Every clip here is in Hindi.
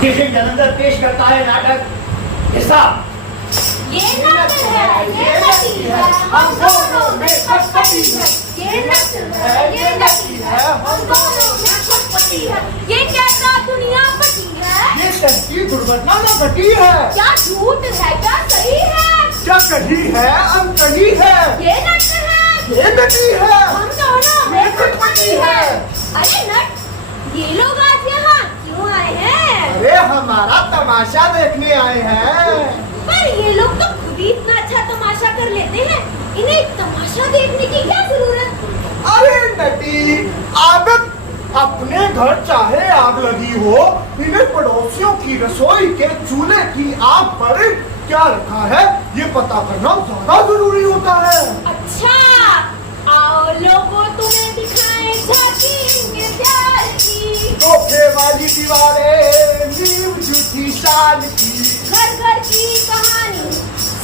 टिफिन जलंधर पेश करता है नाटक हिस्सा। ये नट है, ये नटी है, हम दोनों में खटपटी है। ये नट है, ये नटी है, हम दोनों में खटपटी है। ये कैसा दुनिया बटी है, ये टंकी दुर्घटना में घटी है। क्या झूठ है, क्या सही है, क्या कही है अनकही है। ये नट है, ये नटी है, हम दोनों में खटपटी है। अरे नट, ये लोग आज यहाँ क्यों आए हैं? अरे हमारा तमाशा देखने आए हैं। पर ये लोग तो खुद ही इतना अच्छा तमाशा कर लेते हैं, इन्हें तमाशा देखने की क्या जरूरत? अरे नटी, आदत अपने घर चाहे आग लगी हो, इन्हें पड़ोसियों की रसोई के चूल्हे की आग पर क्या रखा है ये पता करना ज्यादा जरूरी होता है। अच्छा, आओ लोगों तुम्हें दिखाएं झांकी इनके प्यार की। धोखे वाली दीवारें, नींव झूठी शान की। घर घर की कहानी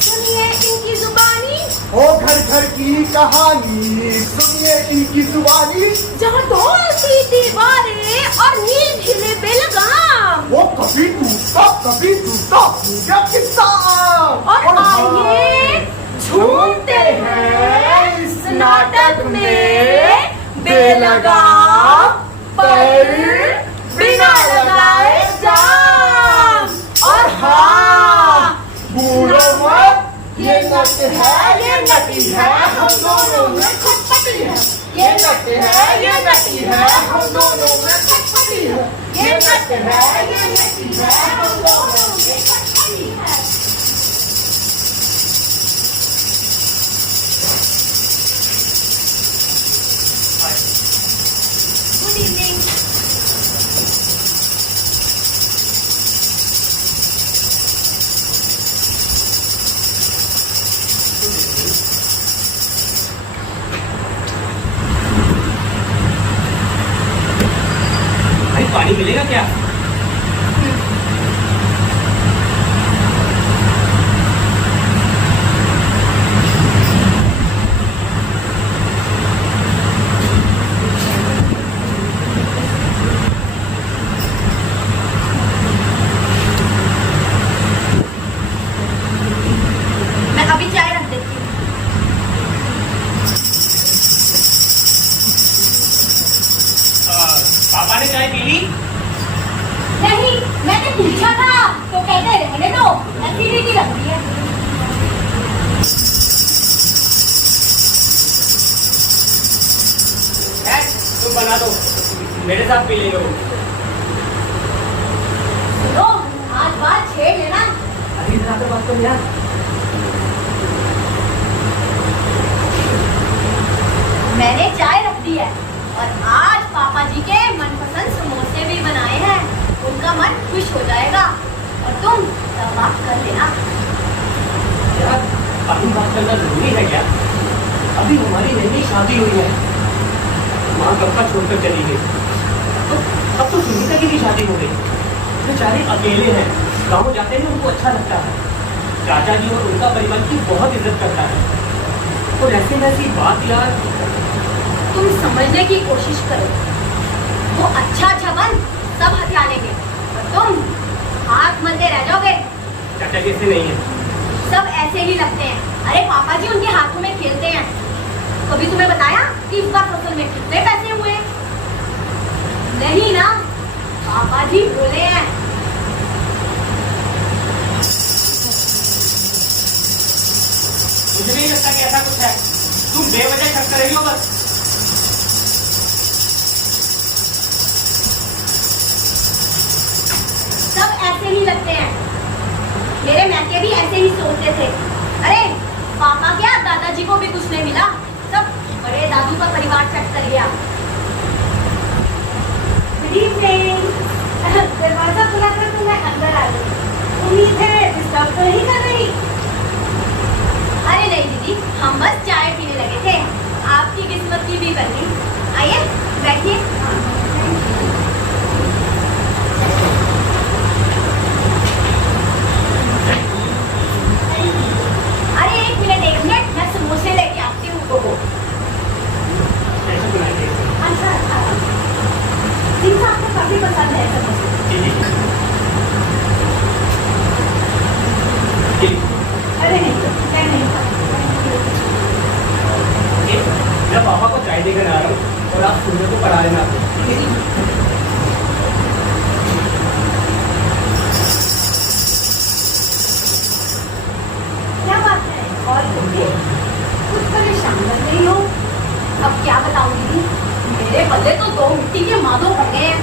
सुनिए इनकी जुबानी। ओ घर घर की कहानी सुनिए इनकी जुबानी। जहाँ ढोलती दीवारें और नींद हिले बेलगाम। वो कभी टूटता पूजा किस्सा। और आइए झूमते हैं इस नाटक में बेलगाम पर बिना लगाए जाम। और हाँ, भूलो मत ये नट है, ये नटी है, हम दोनों में खटपटी है। ये नट है, ये नटी है, हम दोनों में खटपटी है। ये नट है, ये नटी है, हम दोनों में खटपटी है। Good evening. भाई पानी मिलेगा क्या? मैं अभी चाय रख देती हूँ। पापा ने चाय पी ली? नहीं, मैंने पूछा था तो कहते रहने दो, एसिडिटी लगती है। तुम बना दो, मेरे साथ पी लेंगे वो। सुनो, आज बात छेड़ लेना। अरे इधर आकर बात करो यार। मैंने चाय रख दी है और आज पापा जी के मनपसंद समोसे भी बनाए हैं। उनका मन खुश हो जाएगा और तुम सब बात कर लेना। यार अभी बात करना जरूरी है क्या? अभी हमारी नई शादी हुई है, माँ कब का छोड़कर चली गई, तो अब तो सुनीता की भी शादी हो गई। बेचारे अकेले हैं, गाँव जाते हैं उनको अच्छा लगता है। चाचा जी और उनका परिवार की बहुत इज्जत करता है। और ऐसी वैसी बात यार। तुम समझने की कोशिश करो, वो अच्छा अच्छा बन सब हथिया लेंगे और तुम हाथ मलते रह जाओगे। चाचा जी ऐसे नहीं है। सब ऐसे ही लगते हैं। अरे पापा जी उनके हाथों में खेलते हैं। कभी तुम्हें बताया कि इस बार फसल में कितने पैसे हुए? नहीं ना, पापा जी बोले हैं। मुझे नहीं लगता कि ऐसा कुछ है, तुम बेवजह खर्च कर रही हो बस। सब ऐसे ही लगते हैं, मेरे मैके भी ऐसे ही सोचते थे। अरे पापा क्या, दादाजी को भी कुछ नहीं मिला, सब बड़े दादू का परिवार चट कर गया। Good evening. दरवाजा खुला कर तो मैं अंदर आ गई। उम्मीद है डिस्टर्ब तो नहीं कर रही? अरे नहीं दीदी, हम बस चाय पीने लगे थे, आपकी किस्मत की भी बनी। आइए बैठिए। अरे एक मिनट, मैं समोसे लेके आती हूँ। कैसे बनाएंगे? अच्छा, आपको काफी पसंद है समोसे। ये लीजिए। अरे नहीं, मैं नहीं ये, मैं पापा को चाय देकर आ रहा हूँ और आप सूर्य को पढ़ा लेना। क्या बात है? और तुमने कुछ परेशान लग रही हो। अब क्या बताऊं दीदी, मेरे बल्ले तो 2 मिट्टी के मादो पड़ गए हैं।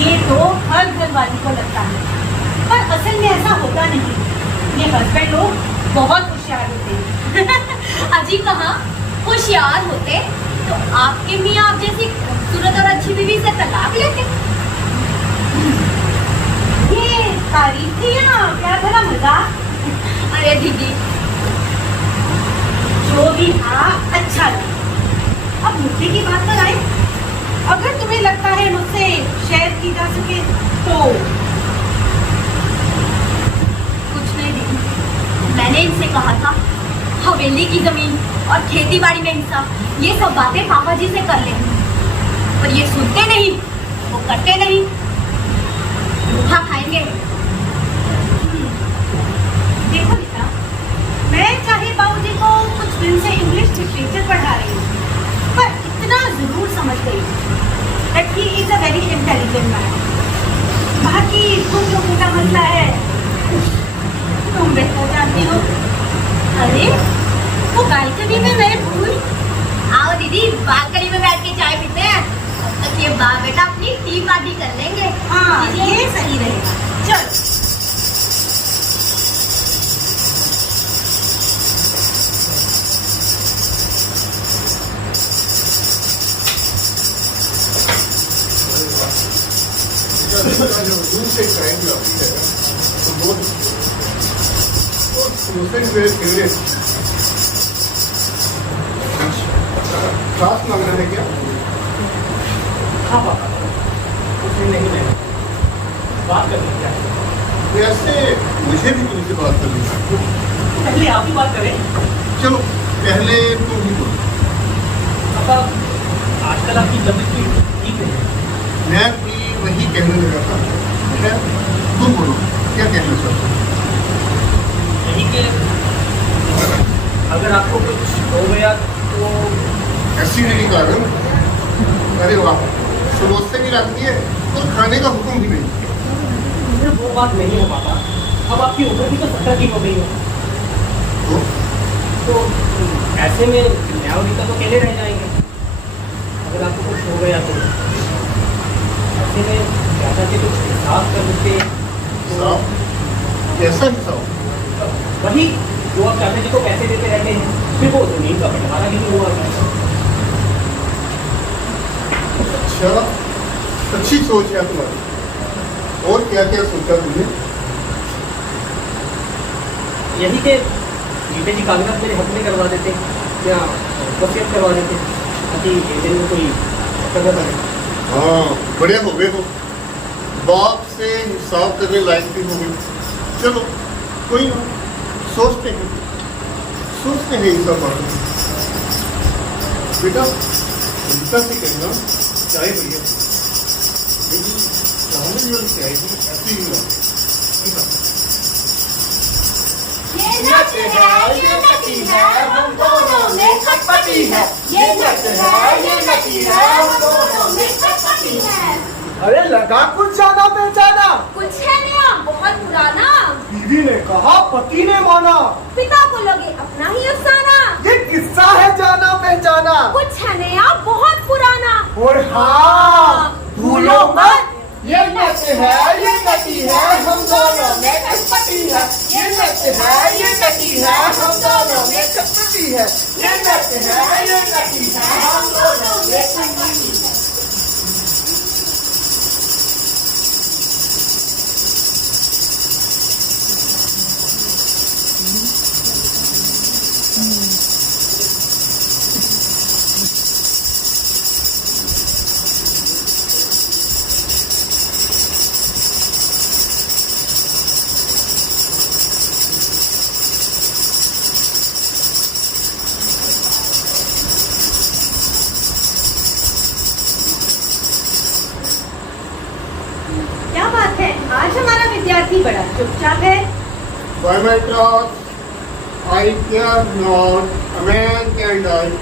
ये तो हर घरवाली को लगता है, पर असल में ऐसा होता नहीं। ये हस्बैंड लोग बहुत होशियार होते हैं। अजी कहा होशियार होते तो आपके मियाँ आप जैसी खूबसूरत और अच्छी बीवी से तलाक लेते। ये तारीफ थी या प्यार भरा मजाक? अरे दीदी जो भी था अच्छा लगा। अब मुद्दे की बात पर आए, अगर तुम्हें लगता है मुझसे शेयर की जा सके तो। कुछ नहीं दीदी, मैंने इनसे कहा था हवेली की जमीन और खेती बाड़ी में हिस्सा, ये सब बातें पापा जी से कर लेंगे, पर ये सुनते नहीं, वो करते नहीं। धोखा खाएंगे। देखो बेटा, मैं चाहे बाबूजी को कुछ दिन से इंग्लिश लिटरेचर पढ़ा रही हूँ, पर इतना जरूर समझ गई that he is a very intelligent man. बाकी कुछ लोगों का मसला है तुम बेहतर जानती हो। अरे वो बालकनी में मैं भूल। आओ दीदी, बालकनी में बैठ के चाय पीते हैं, तब तक ये बाप बेटा अपनी टी पार्टी कर लेंगे। हाँ ये सही रहेगा, चलो। जो दूर से क्राइम लॉबी है तो वो मुस्लिम मेरे फेवरेट खास लग रहा है क्या? हाँ पापा, कुछ नहीं लेना, बात करनी क्या है? वैसे मुझे भी तुमसे बात करनी है। पहले आप ही बात करें। चलो पहले तुम ही बोलो। पापा आजकल आपकी तबीयत ठीक है? मैं भी वही कहने लगा था। खैर तुम बोलो, क्या कहना चाहते हो? यही कि अगर आपको कुछ हो गया तो। एसिडिटी का कारण? अरे वाह, समोसे भी रख दिए और खाने का हुक्म भी नहीं। वो बात नहीं है पापा, अब आपकी उम्र भी तो 70 की हो गई है, तो ऐसे में मैं और रीता तो अकेले रह जाएंगे। अगर आपको कुछ हो गया तो ऐसे में चाहता थे कुछ हिसाब कर देते। हिसाब? कैसा हिसाब? वही जो आप चाचा जी को पैसे देते रहते हैं, फिर वो जमीन का बंटवारा भी नहीं हुआ था। अच्छा, अच्छी सोच है तुम्हारी। और क्या क्या सोचा तुमने? यही कि जीते जी कागजात मेरे हक में करवा देते या वसीयत करवा देते ताकि ये दिन में कोई चक्कर न बने। हाँ, बड़े हो गए हो, बाप से हिसाब करने लायक भी हो गए। चलो कोई ना, सोचते हैं ये सब बातें। बेटा उनका से कहना चाय भैया, लेकिन चावल वाली चाय भी ऐसी ही ना। ये नच है, हम दोनों में खटपटी है। ये नच है, हम दोनों में खटपटी है। अरे लगा कुछ जाना पहचाना। कुछ है नया, बहुत पुराना। बीवी ने कहा, पति ने माना। पिता को लगे अपना ही अफसाना। ये किस्सा है जाना पहचाना। कुछ है नया, बहुत पुराना। और हाँ, भूलो मत, ये नच है, ये नची है, हम दोनों में खटपटी है। ये नच है, ये नची है, हम दोनों में खटपटी है। ये नच है, ये नची है, हम दोनों में खटपटी है। ही बड़ा चुपचाप है। By my trust, I care not, a man can die,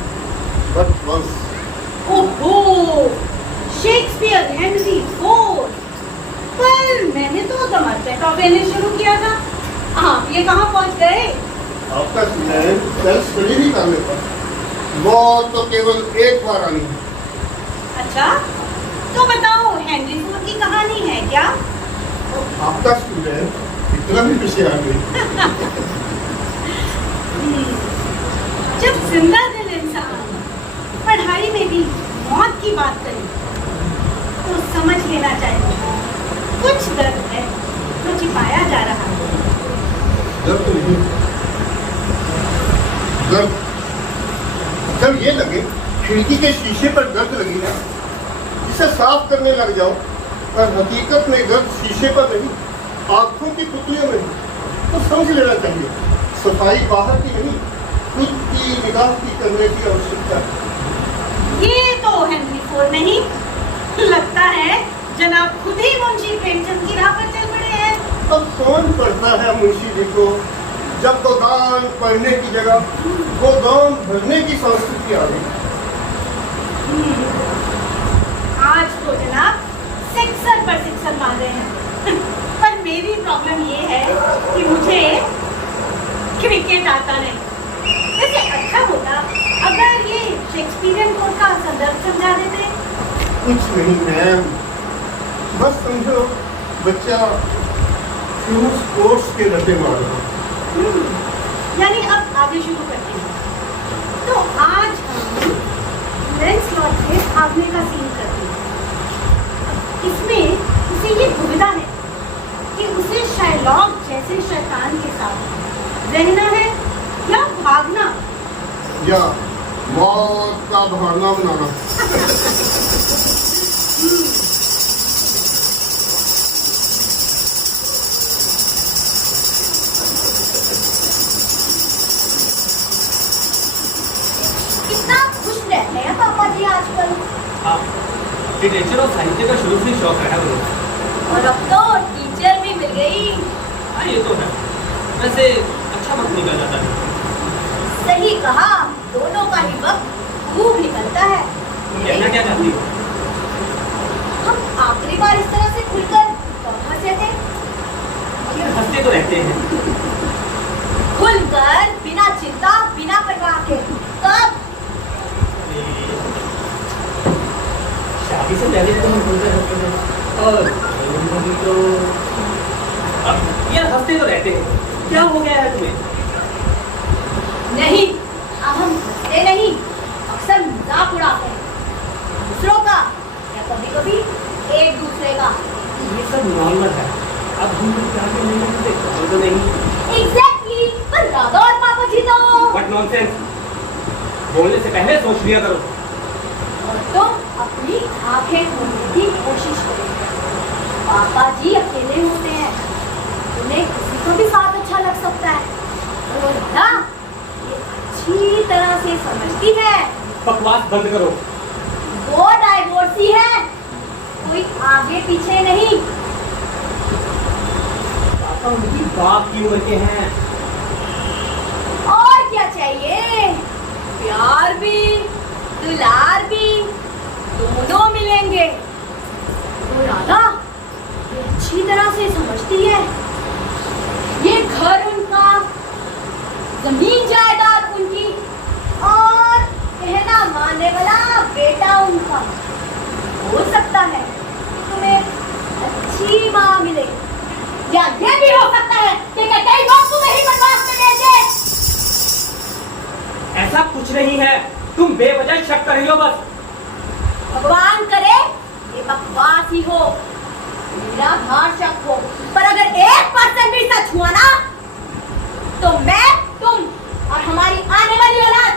but once. ओहो, शेक्सपियर हेनरी फोर्ड। पर मैंने तो द मर्चेंट ऑफ वेनिस शुरू किया था। आप ये कहाँ पहुँच गए? आपका स्टूडेंट सेल्फ स्टडी नहीं कर लेता, मौत तो केवल एक बार आनी है। अच्छा, तो बताओ हेनरी फोर्ड की कहानी है क्या? आपका स्टूडेंट इतना भी पीछे आ गई। जब जिंदा दिल इंसान पढ़ाई में भी मौत की बात करे तो समझ लेना चाहिए कुछ दर्द है जो छिपाया जा रहा है। दर्द नहीं, दर्द जब ये लगे खिड़की के शीशे पर दर्द लगी है, इसे साफ करने लग जाओ, और हकीकत में दर्द शीशे पर नहीं, आंखों की पुतलियों में है, तो समझ लेना चाहिए सफाई बाहर की नहीं, खुद की निगाह की करने की आवश्यकता है। ये तो हेनरी फोर्ड नहीं, लगता है जनाब खुद ही मुंशी प्रेमचंद की राह पर चल पड़े हैं। अब कौन पढ़ता है मुंशी जी को, जब गोदान पढ़ने की जगह गोदान भरने की संस्कृति आ गई। आज तो जनाब सिक्सर पर सिक्सर मार रहे हैं। पर मेरी प्रॉब्लम ये है कि मुझे क्रिकेट आता नहीं। वैसे अच्छा होता अगर ये शेक्सपियरियन कोड का संदर्भ समझा देते। कुछ नहीं मैम, बस समझो बच्चा फ्यूज कोर्स के रटे मार रहा है। यानी अब आगे शुरू करते हैं। तो आज हम लैंसलॉट के भागने का सीन करते हैं। इसमें उसे ये दुविधा है कि उसे शायलॉक जैसे शैतान के साथ रहना है या भागना, या मौत का बहाना बनाना। कितना खुश रहते हैं पापा जी आजकल। हाँ, लिटरेचर और साहित्य का शुरू से शौक रहा है मुझे। और अब तो टीचर भी मिल गई। हाँ ये तो है, वैसे अच्छा वक्त निकल जाता है। सही कहा, दोनों का ही वक्त खूब निकलता है। तुम कहना क्या चाहती हो? हम आखिरी बार इस तरह से खुलकर कब हंसे थे? यार हंसते तो रहते हैं। खुलकर बिना चिंता बिना परवाह के कब? शादी से पहले तो हम खुलकर हंसते थे, और अभी तो अब यार हंसते तो रहते हैं। क्या हो गया है तुम्हें? नहीं, अब हम हंसते नहीं, अक्सर मजाक उड़ाते हैं दूसरों का या कभी कभी एक दूसरे का। ये सब नॉर्मल है। अब हम लोग क्या करने लगते तो नहीं। एग्जैक्टली, पर राधा और पापा जी तो व्हाट नॉनसेंस, बोलने से पहले सोच लिया करो। और तुम अपनी आंखें खोलने की कोशिश करो। पापा जी अकेले होते हैं, उन्हें किसी को भी साथ अच्छा लग सकता है। और राधा ये अच्छी तरह से समझती है बकवास बंद करो। वो डाइवोर्सी है, कोई आगे पीछे नहीं। पापा उनकी बाप की उम्र के हैं। और क्या चाहिए? प्यार भी दुलार भी दोनों मिलेंगे। तो राधा ये अच्छी तरह से समझती है, ये घर उनका, जमीन जायदाद उनकी, और कहना मानने वाला बेटा उनका। हो सकता है तुम्हें अच्छी माँ मिले, या ये भी हो सकता है कि कई लोग तुम्हें ही बर्बाद कर देंगे। ऐसा कुछ नहीं है, तुम बेवजह शक कर रही हो बस। भगवान करे ये बकवास ही हो, मेरा भार शक हो, पर अगर 1% भी सच हुआ ना, तो मैं, तुम और हमारी आने वाली औलाद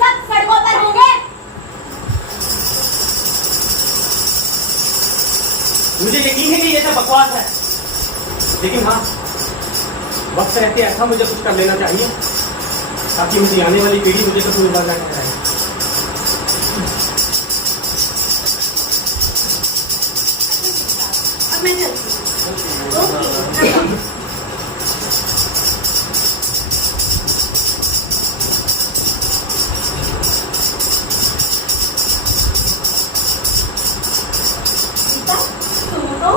सब सड़कों पर होंगे। मुझे यकीन है कि ये सब बकवास है, लेकिन हाँ, वक्त रहते ऐसा मुझे कुछ कर लेना चाहिए ताकि मेरी आने वाली पीढ़ी मुझे कसूरवार न ठहराए। अब मैं चलती हूँ। ओके। गीता, सुनो तो।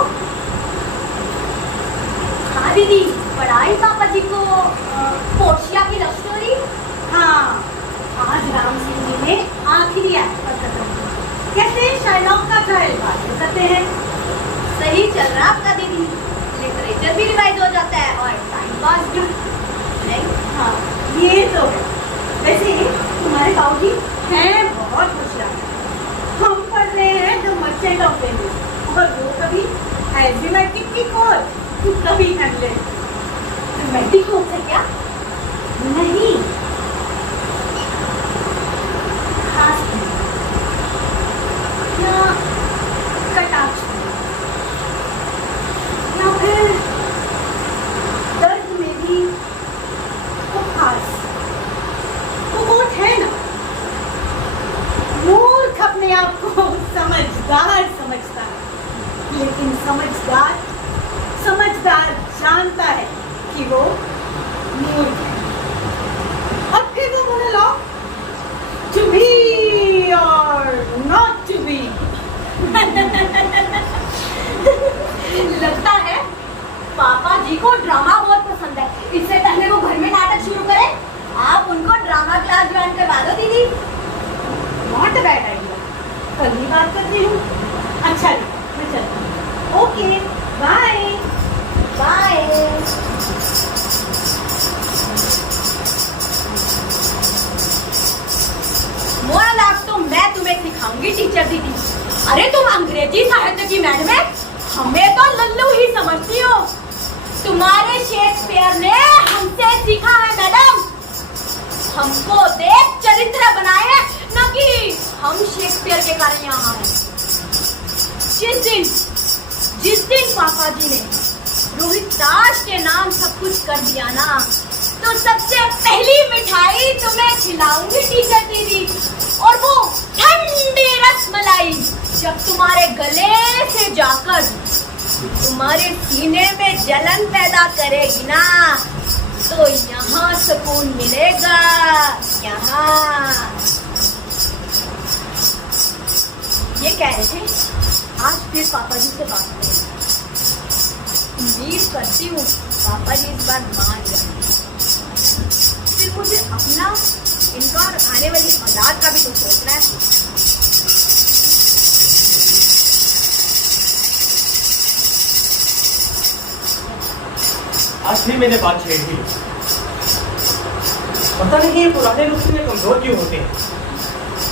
हाँ दीदी, पढ़ाई पापा जी को पोर्शिया की लव स्टोरी। हाँ, आज राम सिंह जी ने आखिरी एक्ट पर खत्म किया। कैसे शाइलॉक का ट्रायल बात करते हैं। सही चल रहा आपका दीदी, लिटरेचर भी रिवाइज हो जाता है और टाइम पास भी। नहीं, हाँ ये तो है। वैसे तुम्हारे बाबूजी हैं बहुत होशियार। हम पढ़ रहे हैं द मर्चेंट ऑफ वेनिस और वो कभी एंजियोमेटिक की कोर्स, कभी हेमलेट। एंजियोमेटिक कोर्स है क्या? नहीं, खास या कटाक्ष या फिर दर्द में भी वो खास वो कोट है ना। मूर्ख अपने आप को समझदार समझता है, लेकिन समझदार जानता है कि वो मूर्ख है। और फिर वो मोनोलॉग टू बी और नॉट टू बी। लगता है पापा जी को ड्रामा बहुत पसंद है। इससे पहले वो घर में नाटक शुरू करें, आप उनको ड्रामा क्लास ज्वाइन करवा दो दीदी। नॉट अ बैड आइडिया, कल ही बात करती हूँ। अच्छा मैं चलती हूँ। Okay bye bye. मोनोलॉग तो मैं तुम्हें सिखाऊंगी टीचर दीदी। अरे तुम अंग्रेजी साहित्य की मैडम है, हमें तो लल्लू ही समझती हो। तुम्हारे शेक्सपियर ने हमसे सीखा है मैडम। हमको देख चरित्र बनाए, न कि हम शेक्सपियर के कारण यहाँ हैं। जिस दिन पापा जी ने रोहित दास के नाम सब कुछ कर दिया ना, तो सबसे पहली मिठाई तुम्हें खिलाऊंगी टीचर दीदी। और वो ठंडी रसमलाई जब तुम्हारे गले से जाकर तुम्हारे सीने में जलन पैदा करेगी ना, तो यहाँ सुकून मिलेगा। यहाँ ये कह रहे थे आज फिर पापा जी से बात करें। उम्मीद करती हूँ पापा जी इस बार मान जाए। फिर मुझे अपना इनका और आने वाली औलाद का भी तो सोचना है। आज फिर मैंने बात छेड़ दी। पता नहीं ये पुराने लोग इतने कमजोर क्यों होते हैं।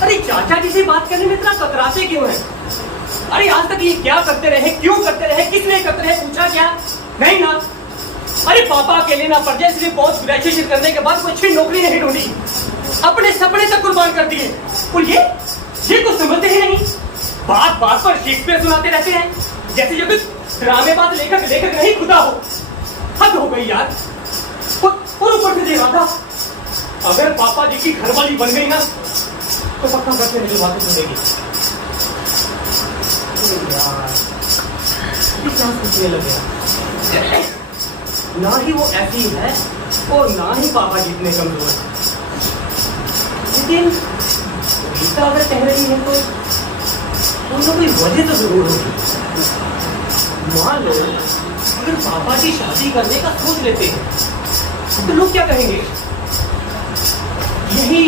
अरे चाचा जी से बात करने में इतना कतराते क्यों हैं? अरे आज तक ये क्या करते रहे, क्यों करते रहे, किसने करते रहे, पूछा क्या? नहीं ना। अरे पापा अकेले ना पड़ जाए, इसलिए पोस्ट ग्रेजुएशन करने के बाद कोई अच्छी नौकरी नहीं ढूंढी, अपने सपने तक कुर्बान कर दिए। और ये कुछ समझते ही नहीं। बात बात पर शेक्सपियर सुनाते रहते हैं, जैसे ये कुछ ड्रामेबाज लेखक नहीं खुदा हो। हद हो गई यार। और ऊपर से देखा था, अगर पापा जी की घरवाली बन गई ना, तो पक्का करते मेरी बातें सुनेगी। यार क्या सोचने लगे। ना ही वो ऐसी है और ना ही पापा जी इतने कमजोर हैं। लेकिन गीता अगर कह रही है तो उनको कोई वजह तो जरूर होगी। मान लो अगर पापा जी शादी करने का सोच लेते हैं तो लोग क्या कहेंगे? यही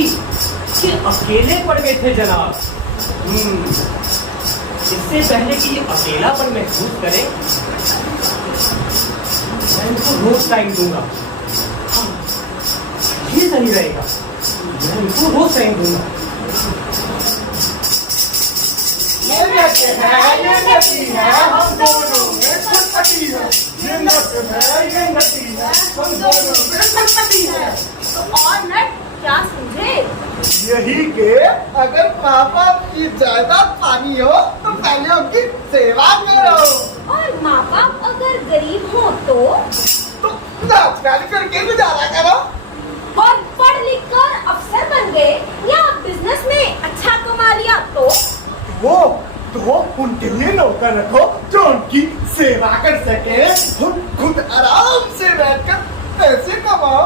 कि अकेले पड़ गए थे जनाब। इससे पहले कि ये अकेलापन महसूस करें, मैं इनको रोज टाइम दूंगा। हाँ, ये सही रहेगा। मैं इनको रोज टाइम दूंगा। ये नट है हम दोनों में फटफटी है। ये नट है ये नटी है, हम दोनों में फटफटी है। तो और नट क्या समझे? यही के अगर पापा की जायदाद पानी हो तो पहले उनकी सेवा करो, और माँ बाप अगर गरीब हो तो नाच गाली करके गुजारा करो। और पढ़ लिख कर अफसर बन गए या बिजनेस में अच्छा कमा लिया तो वो तो उनके लिए नौकर रखो जो उनकी सेवा कर सके और खुद आराम से बैठकर पैसे कमाओ।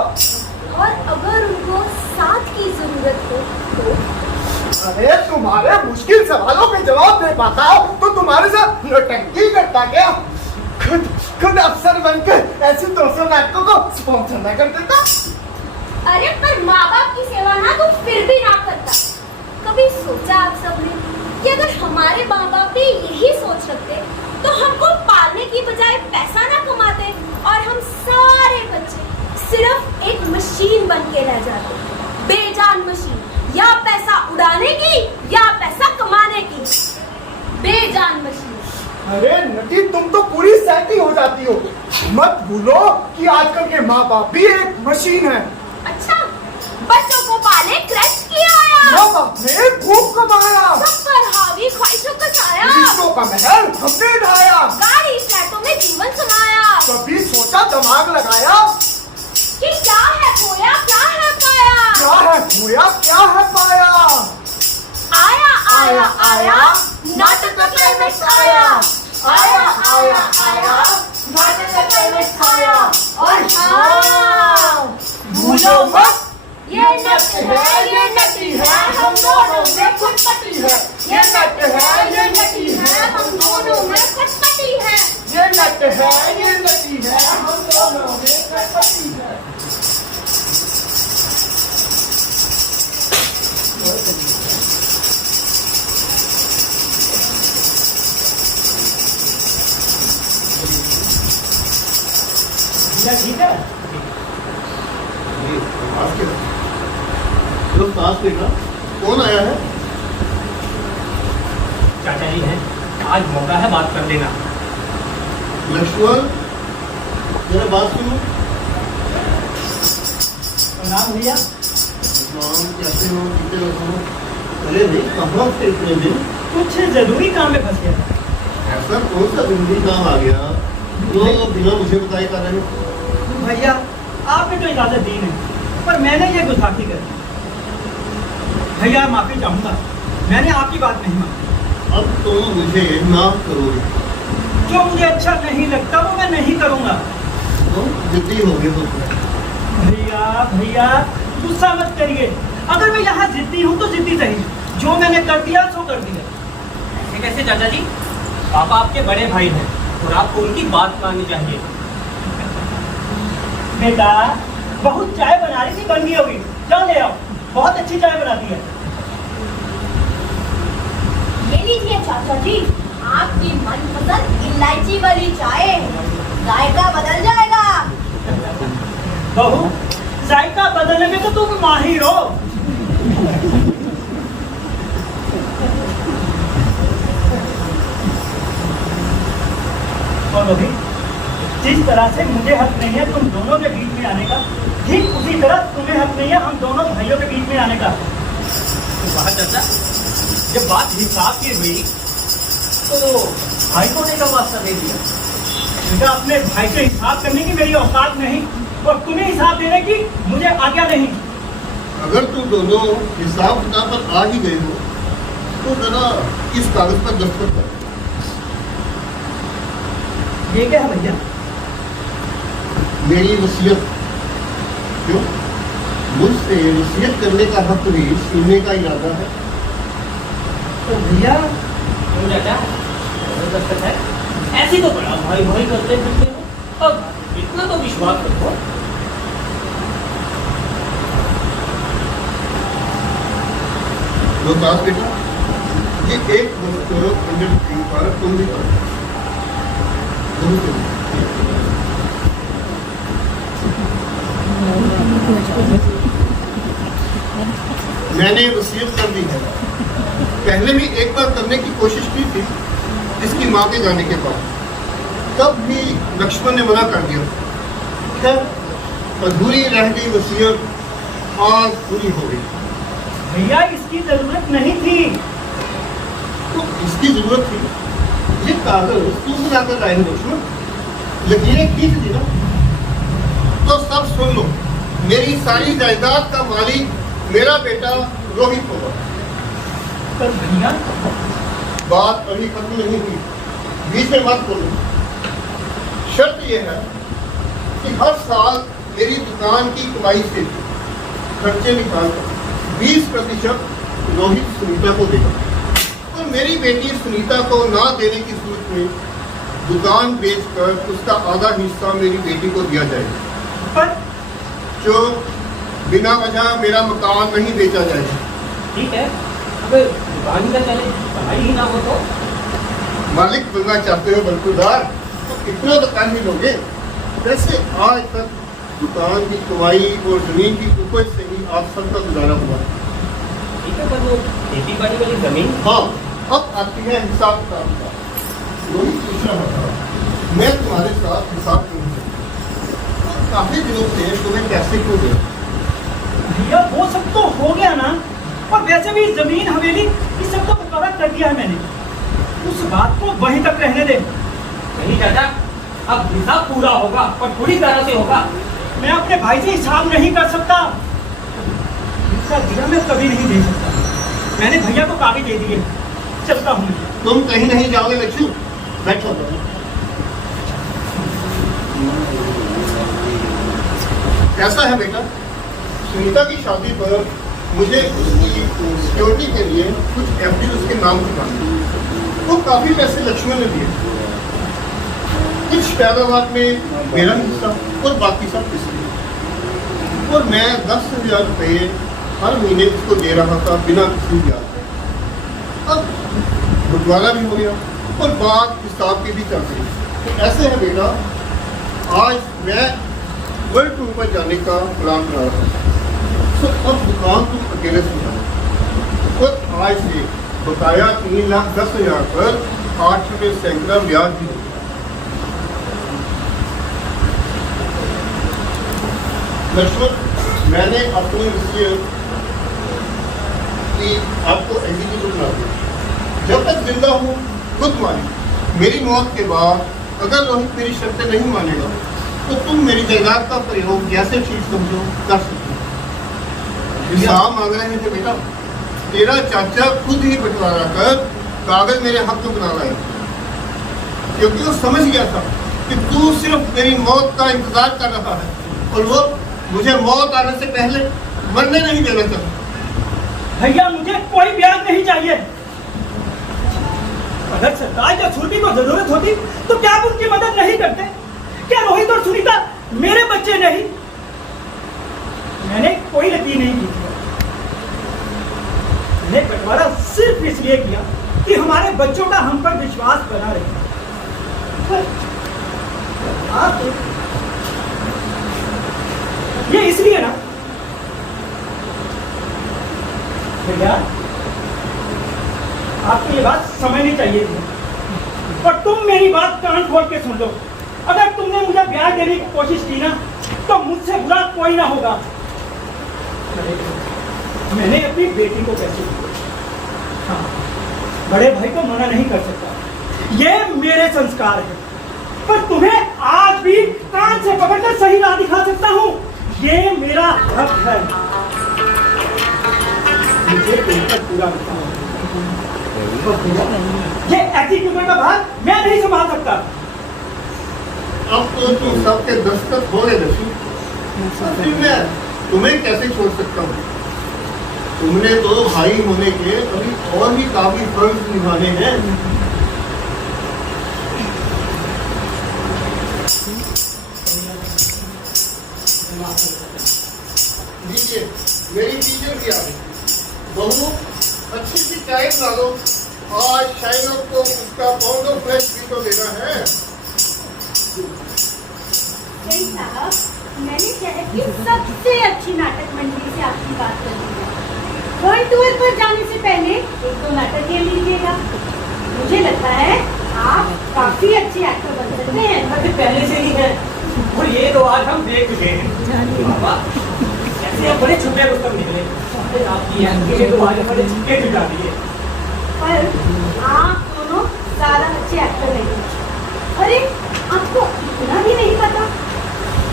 और अगर उनको साथ की जरूरत हो तो? अरे तुम्हारे मुश्किल सवालों के जवाब दे पाता हो तो तुम्हारे साथ नौटंकी करता क्या? खुद अफसर बनकर ऐसी 200 नाटकों को स्पॉन्सर न कर देता। अरे पर माँ बाप की सेवा ना तो फिर भी ना करता। कभी सोचा आप सबने कि अगर हमारे माँ बाप भी यही सोच रखते तो हमको पालने की बजाय पैसा ना कमाते और हम सारे बच्चे सिर्फ एक मशीन बन के रह जाते, बेजान मशीन, या पैसा उड़ाने की या पैसा कमाने की बेजान मशीन। अरे नटी तुम तो पूरी सहती हो जाती हो। मत भूलो कि आजकल के माँ बाप भी एक मशीन है। अच्छा, बच्चों को पाले क्रच किया माँ बाप ने खूब कमाया, सब पर हावी ख्वाहिशों का छाया, रिश्तों का महल हमने ढाया, गाड़ी फ्लैटों में जीवन समाया। कभी सोचा दिमाग लगाया कि क्या है खोया क्या है पाया, क्या है खोया क्या है पाया। आया आया आया नाटक का क्लाइमेक्स आया, आया आया आया नाटक का क्लाइमेक्स आया। और हाँ, भूलो मत ये नट है ये नटी है, हम दोनों में खुटपटी है। ये नट है ये नटी है, हम दोनों में खुटपटी है। ये नट है ये नटी है, हम दोनों में खटपटी है। ठीक है। तो सांस लेना कौन आया है? चाचा जी हैं, आज मौका है बात कर लेना। लक्ष्मण मेरा बात सुनो। प्रणाम भैया। नाम कैसे हो कितने रखो? अरे नहीं कहाँ से इतने दिन? कुछ जरूरी काम में फंस गया। ऐसा कौन सा जरूरी काम आ गया जो बिना मुझे बताए कर रहे हो? भैया आपने तो इजाजत दी नहीं, पर मैंने ये गुस्ताखी कर दी। भैया माफी चाहूंगा, मैंने आपकी बात नहीं मानी। अब तुम मुझे माफ करोगे? जो मुझे अच्छा नहीं लगता वो मैं नहीं करूंगा। तुम जिद्दी हो गए हो। भैया भैया गुस्सा मत करिए, अगर मैं यहाँ जिद्दी हूँ तो जिद्दी सही, जो मैंने कर दिया सो कर दिया। ऐसे कैसे चाचा जी, पापा आपके बड़े भाई हैं और आपको उनकी बात माननी चाहिए। बेटा बहुत चाय बना रही थी, बन गई होगी, जाओ ले आओ, बहुत अच्छी चाय बनाती है। ये लीजिए चाचा जी, आपकी मनपसंद इलायची वाली चाय, जायका बदल जाएगा। बहू जायका बदलने में तो तुम माहिर हो। और अभी जिस तरह से मुझे हक नहीं है तुम दोनों के बीच में आने का, ठीक उसी तरह तुम्हें हक नहीं है हम दोनों भाइयों के बीच में आने का। तो कहा चाचा, जब बात हिसाब की हुई तो भाई को ने का वास्ता दे दिया। बेटा अपने भाई से हिसाब करने की मेरी औकात नहीं और तुम्हें हिसाब देने की मुझे आज्ञा नहीं। अगर तुम दोनों हिसाब किताब पर आ ही गए हो तो जरा इस कागज पर दस्तखत करो। ये क्या है भैया? मेरी वसीयत। क्यों? मुझसे वसीयत करने का हक भी छीनने का इरादा है। तो भैया चाचा दस्तखत है, ऐसी तो बड़ा भाई भाई करते फिरते हो, अब इतना तो विश्वास रखो। लोकदास बेटा, ये एक पर तुम भी करो। मैंने वसीयत कर दी है। पहले भी एक बार करने की कोशिश की थी इसकी माँ के जाने के बाद, तब भी लक्ष्मण ने मना कर दिया। खैर अधूरी रह गई वसीयत आज पूरी हो गई। भैया इसकी जरूरत नहीं थी। तो इसकी जरूरत थी। ये कागज तुम लाकर लाए हो लक्ष्मण, लकीरें खींच दी ना, तो सब सुन लो। मेरी सारी जायदाद का मालिक मेरा बेटा रोहित होगा। पर भैया बात अभी खत्म नहीं हुई, बीच में मत बोलो। शर्त यह है कि हर साल मेरी दुकान की कमाई से खर्चे निकालकर 20% रोहित सुनीता को देगा और मेरी बेटी सुनीता को ना देने की सूरत में दुकान बेचकर उसका आधा हिस्सा मेरी बेटी को दिया जाएगा, पर जो बिना वजह मेरा मकान नहीं बेचा जाएगा। ठीक है, अब दुकान ही का चले, कमाई ही ना हो तो मालिक बनना चाहते हो बरकरार तो कितना दुकान ही लोगे। वैसे आज तक दुकान की कमाई और जमीन की उपज से ही आप सबका गुजारा हुआ है। ठीक है, पर वो खेती बाड़ी वाली जमीन हाँ, अब आती है हिसाब किताब का। रोहित पूछना होता मैं तुम्हारे साथ हिसाब क्यों तो काफी दिनों से तुम्हें पैसे क्यों दे। भैया वो सब तो हो गया ना, और वैसे भी जमीन हवेली इस सब तो बंटवारा कर दिया है मैंने, उस बात को वहीं तक रहने दे। नहीं चाचा, अब हिसाब पूरा होगा और पूरी तरह से होगा। मैं अपने भाई से हिसाब नहीं कर सकता, इसका दिया मैं कभी नहीं दे सकता। मैंने भैया को कागज दे दिए, चलता हूँ। तुम कहीं नहीं जाओगे लक्ष्मी, बैठो। कैसा है बेटा, सुनीता की शादी पर मुझे उसकी सिक्योरिटी के लिए कुछ एफडी उसके नाम की मांगी। वो काफी पैसे लक्ष्मण ने दिए, कुछ पैदावार में मेरा हिस्सा और बाकी सब किसी, और मैं 10,000 रुपये हर महीने उसको दे रहा था बिना किसी ब्याज के। अब बंटवारा भी हो गया और बात हिसाब की भी चल रही। तो ऐसे है बेटा, आज मैं वर्ल्ड टूर पर जाने का प्लान बना रहा हूँ। तो अब दुकान तुम अकेले संभालो और आज से बकाया 3,10,000 पर 8 रुपये सैकड़ा ब्याज भी होगा। लक्ष्मण, मैंने अपनी वसीयत की आपको एग्जीक्यूटिव बना दी। जब तक जिंदा हूँ खुद मानी, मेरी मौत के बाद अगर रोहित मेरी शर्तें नहीं मानेगा तो तुम मेरी जायदाद का प्रयोग जैसे चीज समझो कर सकते हो। हिसाब मांग रहे थे बेटा, तेरा चाचा खुद ही बंटवारा कर कागज मेरे हक में बना लाया, क्योंकि वो समझ गया था कि तू सिर्फ मेरी मौत का इंतजार कर रहा है और वो मुझे मौत आने से पहले मरने नहीं देना चाहता। भैया मुझे कोई ब्याज नहीं चाहिए। अगर सरताज या सुरभि को जरूरत होती तो क्या आप उनकी मदद नहीं करते? क्या रोहित और सुनीता मेरे बच्चे नहीं? मैंने कोई गलती नहीं की थी। मैंने बंटवारा सिर्फ इसलिए किया कि हमारे बच्चों का हम पर विश्वास बना रहे। आप ये इसलिए ना भैया, आपको ये बात समझनी चाहिए थी, और तुम मेरी बात कान खोल के सुन लो। अगर तुमने मुझे ब्याज देने की कोशिश की ना तो मुझसे बुरा कोई ना होगा। मैंने अपनी बेटी को पैसे दिए, हाँ, बड़े भाई को मना नहीं कर सकता, ये मेरे संस्कार है। पर तुम्हें आज भी कान से पकड़कर सही राह दिखा सकता हूँ, ये मेरा हक है। मुझे पेपर पूरा करना है। ये एग्जीक्यूटिव का भार मैं नहीं संभाल सकता। अब तो तुम सबके दस्तखत हो गए लक्ष्मी, फिर मैं तुम्हें कैसे छोड़ सकता हूँ? तुमने तो भाई होने के अभी और भी काफी फर्ज निभाने हैं। लीजिए, मेरी टीचर भी आ गई। बहू, अच्छी सी चाय बना दो, आज शाइनर को उसका पाउंड ऑफ फ्लेश भी तो देना है। सही साहब, मैंने शहर की सबसे अच्छी नाटक मंडली से आपकी बात कर दी है। वर्ल्ड टूर पर जाने से पहले 1-2 नाटक ले लीजिएगा। मुझे लगता है आप काफी अच्छे एक्टर बन सकते हैं। अरे पहले से ही है, और ये तो आज हम देख चुके हैं। बाबा, ऐसे आप बड़े छुपे रुस्तम निकले। अरे आपकी एक्टिंग के तो आज बड़े छुपे जुटा दिए। पर आप दोनों ज्यादा अच्छे एक्टर नहीं। अरे आपको इतना भी नहीं पता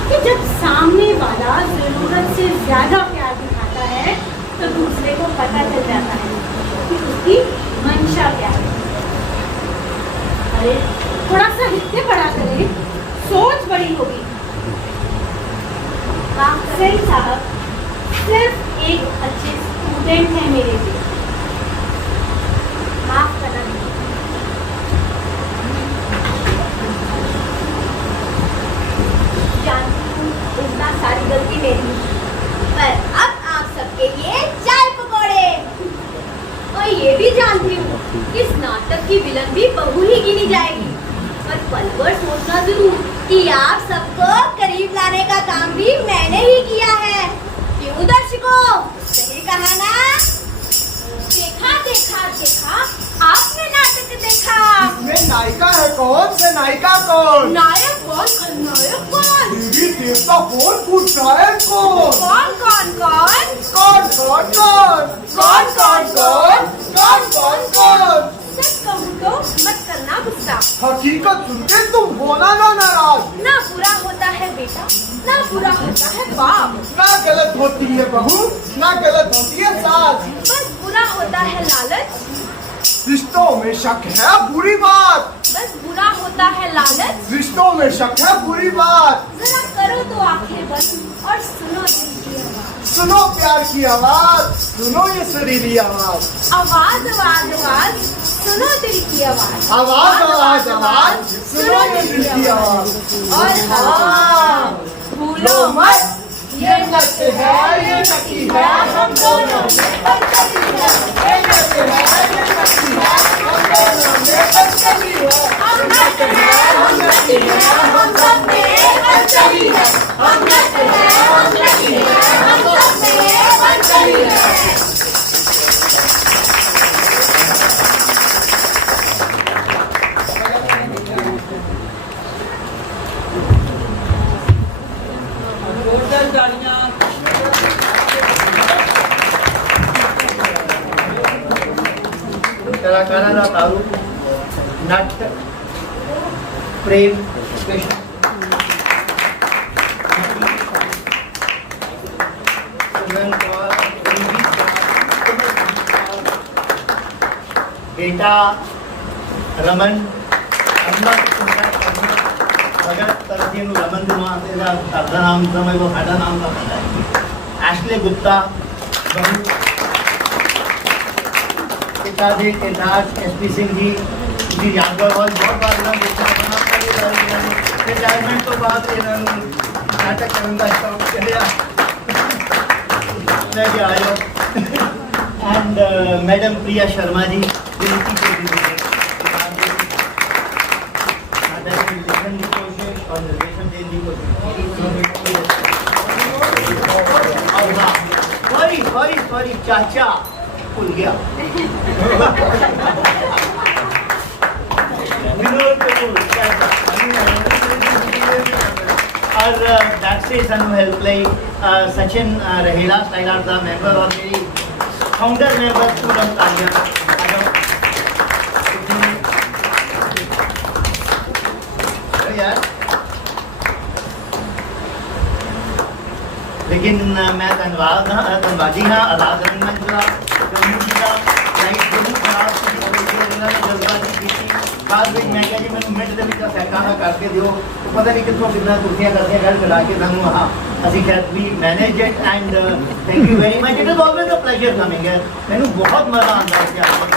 कि जब सामने वाला जरूरत से ज्यादा प्यार दिखाता है तो दूसरे को पता चल जाता है कि उसकी मंशा क्या है। अरे थोड़ा सा हिस्से पड़ा करें, 100 इस नाटक की विलन भी बहू ही गिनी जाएगी। पर पल भर सोचना जरूर कि आप सबको करीब लाने का काम भी मैंने ही किया है। क्यों दर्शकों, सही कहा ना? देखा देखा देखा, आपने नाटक देखा। इसमें नायिका है कौन से नायिका कौन? नायक कौन, खलनायक कौन? देवी देवता कौन, पूछायक कौन? कौन कौन कौन? कौन कौन कौन? कौन कौन कौन? कौन कौन कौन? सच कहूँ तो मत करना गुस्सा। हकीकत सुनके तुम होना ना नाराज। ना बुरा होता है बेटा, ना बुरा होता है बाप। ना गलत होती है बहू, ना गलत होती है सास। बस बुरा होता है लालच, रिश्तों में शक है बुरी बात। बस बुरा होता है लालच। रिश्तों में शक है बुरी बात। जरा करो तो आंखें बंद और सुनो दिल की आवाज। सुनो प्यार की आवाज, सुनो ये सुरीली आवाज। आवाज आवाज आवाज, सुनो दिल की आवाज। आवाज आवाज आवाज, सुनो ये दिल की आवाज। और हाँ, भूलो मत, ये नच है, ये नची है, हम दोनों में बदली है। ये नच है, ये नची है, हम दोनों में बदली है। हम नच है, हम नची है, हम सब में बदली है। हम नच है, हम नची है, हम सब में बदली है। कलाकारांना तारू नाट्य प्रेम विश्व बेटा रमन अगर तरह रमन का नाम समय वो साडा नाम का पता है। एशले गुप्ता पिता जी केदार एसपी सिंह जी यादव और बहुत बार रिटायरमेंट तो बाद नाटक करने का शौक चलिया मैं भी आयो एंड मैडम प्रिया शर्मा जी जिनकी कोशिश और निर्देशन देने की कोशिश और सॉरी चाचा भूल गया विनोद कपूर और दैट्स सनु हेल्पलाइन सचिन रहेला स्टाइल आर्ट का मेंबर और मेरी फाउंडर मेंबर पूनम तालिया यार लेकिन मैं धन्यवादी हाँ आजाद रंगमंच का कम्युनिटी का लाइट जरूर खराब जल्दबाजी की बाद में मैं क्या जी मैं मिनट के बीच फैसला करके दियो तो पता नहीं कितों कितना कुर्सियां करते घर चढ़ा के सानू हाँ ਅਸੀਂ कैट भी manage it and thank you very much it is always a pleasure coming है मैंने बहुत मजा आता है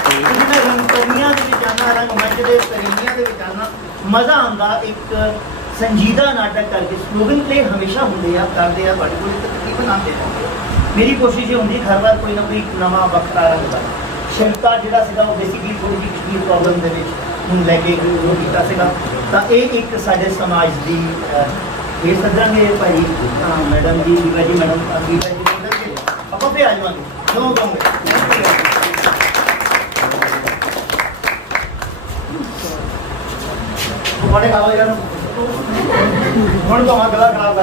क्योंकि मैं रंगकर्मियां ਦੇ ਵਿੱਚ ਆਣਾ ਰੰਗਮੰਚ ਦੇ ਪ੍ਰੇਮੀਆਂ ਦੇ ਵਿੱਚ ਆਣਾ ਮਜ਼ਾ ਆਉਂਦਾ ਇੱਕ संजीदा नाटक करके स्लोगन प्ले हमेशा होंगे आ करते हैं बड़े कोई तकरीबन आते जाते मेरी कोशिश ये होंगी हर बार कोई ना कोई नवा वक्रा रंग शिल्पा जोड़ा सीगा वो बेसिकली थोड़ी जी कश्मीर प्रॉब्लम के हूँ लैके वो किया सीगा तो ये एक साढ़े समाज की ये सदरांगे भाई मैडम जी गीता जी मैडम गीता जी आप पे आ जाओगे क्यों कहोगे बड़े खाओ यार ਹੁਣ ਭਾਵੇਂ ਗਲਾ ਖਰਾਬ